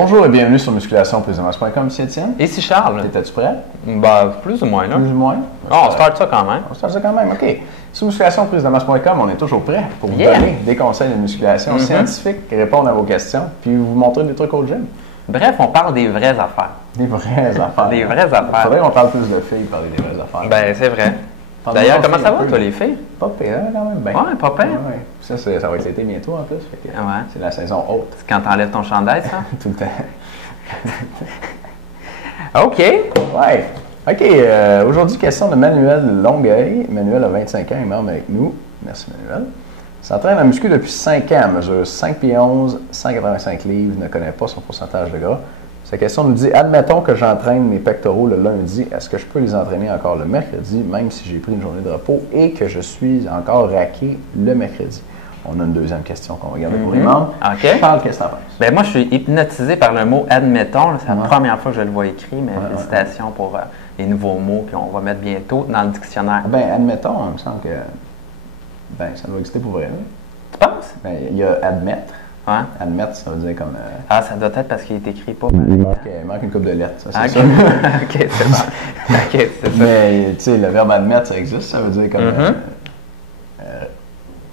Bonjour et bienvenue sur musculation-plus-de-masse.com, ici Étienne. Et si Charles? T'es-tu prêt? Ben, plus ou moins, là. Plus ou moins? On start ça quand même. On start ça quand même, OK. Sur musculation-plus-de-masse.com, on est toujours prêt pour vous donner des conseils de musculation scientifiques, répondre à vos questions, puis vous montrer des trucs au gym. Bref, on parle des vraies affaires. Des vraies affaires. Des vraies affaires. Il faudrait qu'on parle plus de filles parler des vraies affaires. Ben, c'est vrai. D'ailleurs, comment ça va, toi, les filles? Pas pire, quand même. Ben, ouais, pas pire. Ouais. Ça va être l'été bientôt, en plus. Fait que ouais. C'est la saison haute. C'est quand t'enlèves ton chandail, ça? Tout le temps. OK. Ouais. OK. Aujourd'hui, question de Manuel Longueuil. Manuel a 25 ans, il est membre avec nous. Merci, Manuel. Il s'entraîne en muscu depuis 5 ans, mesure 5 pieds 11, 185 livres, ne connaît pas son pourcentage de gras. Sa question nous dit, admettons que j'entraîne mes pectoraux le lundi, est-ce que je peux les entraîner encore le mercredi, même si j'ai pris une journée de repos et que je suis encore raqué le mercredi? On a une deuxième question qu'on va garder pour les membres. OK. Parle, qu'est-ce que tu en penses? Ben moi, je suis hypnotisé par le mot « admettons ». C'est la première fois que je le vois écrit, mais félicitations pour les nouveaux mots qu'on va mettre bientôt dans le dictionnaire. Ben, admettons, il me semble que ça doit exister pour vrai. Là. Tu penses? Ben, il y a admettre. Ouais. Admettre, ça veut dire comme... Ah, ça doit être parce qu'il est écrit pas. Il manque une couple de lettres, ça, c'est ça. OK, c'est bon. OK, c'est ça. Mais, tu sais, le verbe admettre, ça existe, ça veut dire comme...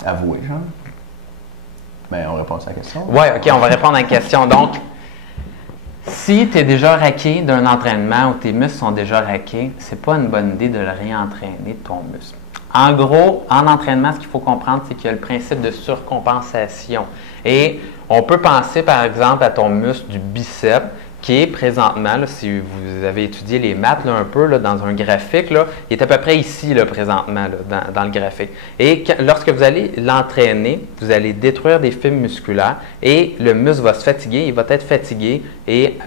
avouer, genre. Ben, on répond à sa question. Oui, OK, on va répondre à une question. Donc, si tu es déjà raqué d'un entraînement ou tes muscles sont déjà raqués, c'est pas une bonne idée de le réentraîner, ton muscle. En gros, en entraînement, ce qu'il faut comprendre, c'est qu'il y a le principe de surcompensation. Et on peut penser, par exemple, à ton muscle du biceps, qui est présentement, là, si vous avez étudié les maths là, un peu là, dans un graphique, là, il est à peu près ici là, présentement là, dans le graphique. Et lorsque vous allez l'entraîner, vous allez détruire des fibres musculaires et le muscle va se fatiguer, il va être fatigué et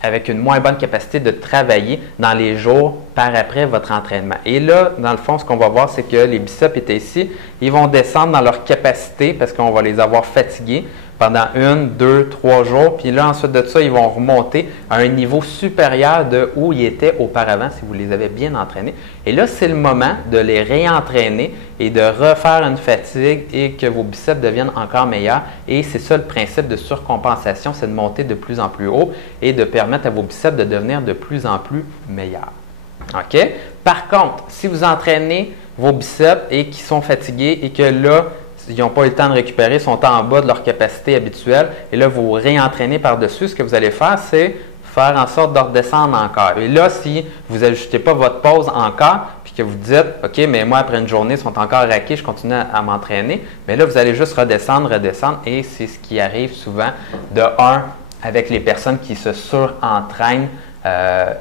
avec une moins bonne capacité de travailler dans les jours par après votre entraînement. Et là, dans le fond, ce qu'on va voir, c'est que les biceps étaient ici, ils vont descendre dans leur capacité parce qu'on va les avoir fatigués pendant 1, 2, 3 jours. Puis là, ensuite de ça, ils vont remonter à un niveau supérieur de où ils étaient auparavant, si vous les avez bien entraînés. Et là, c'est le moment de les réentraîner et de refaire une fatigue et que vos biceps deviennent encore meilleurs. Et c'est ça le principe de surcompensation, c'est de monter de plus en plus haut et de permettre à vos biceps de devenir de plus en plus meilleurs. OK? Par contre, si vous entraînez vos biceps et qu'ils sont fatigués et que là, ils n'ont pas eu le temps de récupérer, ils sont en bas de leur capacité habituelle, et là, vous réentraînez par-dessus, ce que vous allez faire, c'est faire en sorte de redescendre encore. Et là, si vous n'ajustez pas votre pause encore, puis que vous dites, OK, mais moi, après une journée, ils sont encore raqués, je continue à m'entraîner, mais là, vous allez juste redescendre, et c'est ce qui arrive souvent de 1 avec les personnes qui se surentraînent.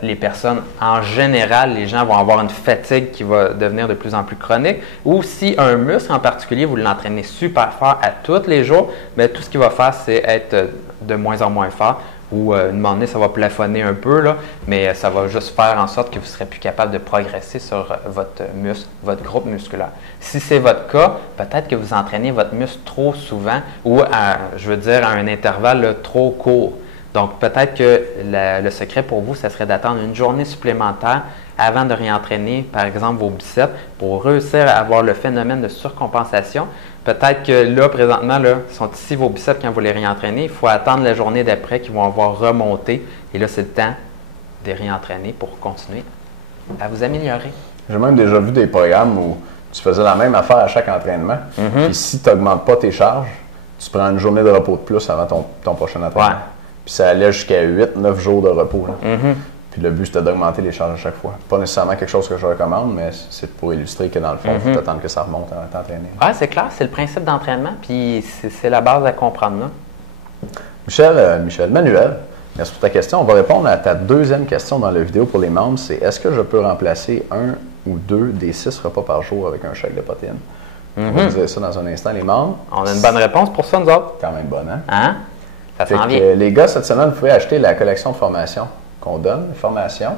Les personnes, en général, les gens vont avoir une fatigue qui va devenir de plus en plus chronique. Ou si un muscle en particulier, vous l'entraînez super fort à tous les jours, bien, tout ce qu'il va faire, c'est être de moins en moins fort. Ou à un moment donné, ça va plafonner un peu, là, mais ça va juste faire en sorte que vous ne serez plus capable de progresser sur votre muscle, votre groupe musculaire. Si c'est votre cas, peut-être que vous entraînez votre muscle trop souvent ou, à un intervalle là, trop court. Donc, peut-être que le secret pour vous, ce serait d'attendre une journée supplémentaire avant de réentraîner, par exemple, vos biceps pour réussir à avoir le phénomène de surcompensation. Peut-être que là, présentement, là, sont ici vos biceps quand vous les réentraînez. Il faut attendre la journée d'après qu'ils vont avoir remonté. Et là, c'est le temps de réentraîner pour continuer à vous améliorer. J'ai même déjà vu des programmes où tu faisais la même affaire à chaque entraînement. Et si tu n'augmentes pas tes charges, tu prends une journée de repos de plus avant ton prochain entraînement. Ouais. Puis ça allait jusqu'à 8-9 jours de repos. Puis le but, c'était d'augmenter les charges à chaque fois. Pas nécessairement quelque chose que je recommande, mais c'est pour illustrer que dans le fond, il faut attendre que ça remonte avant de t'entraîner. Oui, c'est clair, c'est le principe d'entraînement, puis c'est la base à comprendre là. Manuel, merci pour ta question. On va répondre à ta deuxième question dans la vidéo pour les membres. C'est est-ce que je peux remplacer 1 ou 2 des 6 repas par jour avec un chèque de protéines? On va dire ça dans un instant, les membres. On a une bonne réponse pour ça, nous autres. Quand même bonne, hein? Hein? Ça s'en vient. Les gars, cette semaine, vous pouvez acheter la collection de formations qu'on donne. Les formations,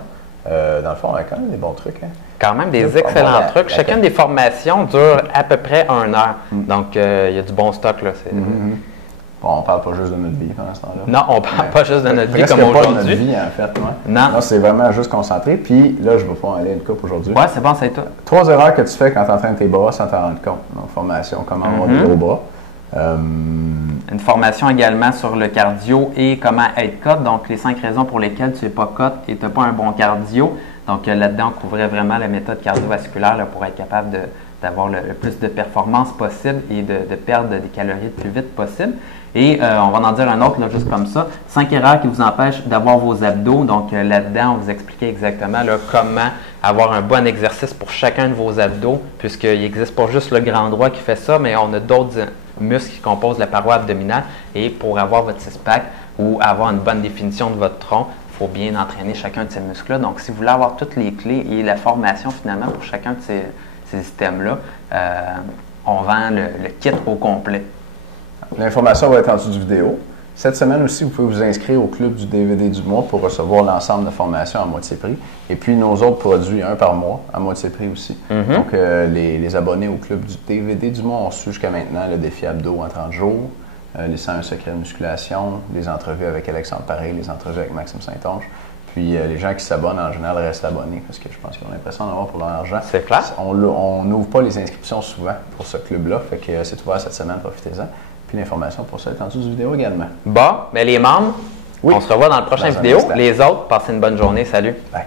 dans le fond, on a quand même des bons trucs. Hein? Quand même des excellents trucs. Chacune des formations dure à peu près 1 heure. Donc, il y a du bon stock. Là. Bon, on ne parle pas juste de notre vie pendant ce temps-là. Non, on ne parle pas juste de notre vie comme aujourd'hui. aujourd'hui. Pas de notre vie, en fait. Ouais. Non. Là, c'est vraiment juste concentré. Puis là, je vais pas aller à une coupe aujourd'hui. Ouais, c'est bon, c'est tout. 3 erreurs que tu fais quand tu entraînes tes bras sans t'en rendre compte. Donc, formation, comment avoir des gros bras. Une formation également sur le cardio et comment être cut. Donc, les 5 raisons pour lesquelles tu n'es pas cut et tu n'as pas un bon cardio. Donc, là-dedans, on couvrait vraiment la méthode cardiovasculaire là, pour être capable d'avoir le plus de performance possible et de perdre des calories le plus vite possible. Et on va en dire un autre, là, juste comme ça. 5 erreurs qui vous empêchent d'avoir vos abdos. Donc, là-dedans, on vous expliquait exactement là, comment avoir un bon exercice pour chacun de vos abdos, puisqu'il n'existe pas juste le grand droit qui fait ça, mais on a d'autres muscles qui composent la paroi abdominale. Et pour avoir votre six-pack ou avoir une bonne définition de votre tronc, il faut bien entraîner chacun de ces muscles-là. Donc, si vous voulez avoir toutes les clés et la formation finalement pour chacun de ces systèmes-là, on vend le kit au complet. L'information va être en dessous du vidéo. Cette semaine aussi, vous pouvez vous inscrire au club du DVD du mois pour recevoir l'ensemble de formations à moitié prix. Et puis nos autres produits, un par mois, à moitié prix aussi. Donc, les abonnés au club du DVD du mois ont su jusqu'à maintenant le défi abdos en 30 jours, les 101 secrets de musculation, les entrevues avec Alexandre Pareil, les entrevues avec Maxime Saint-Onge. Puis les gens qui s'abonnent en général restent abonnés parce que je pense qu'ils ont l'impression d'en avoir pour leur argent. C'est clair. On n'ouvre pas les inscriptions souvent pour ce club-là, fait que c'est ouvert cette semaine, profitez-en. Puis l'information pour ça est en dessous de vidéo également. Bon, mais les membres, oui. On se revoit dans le prochain vidéo. Les autres, passez une bonne journée. Salut. Bye.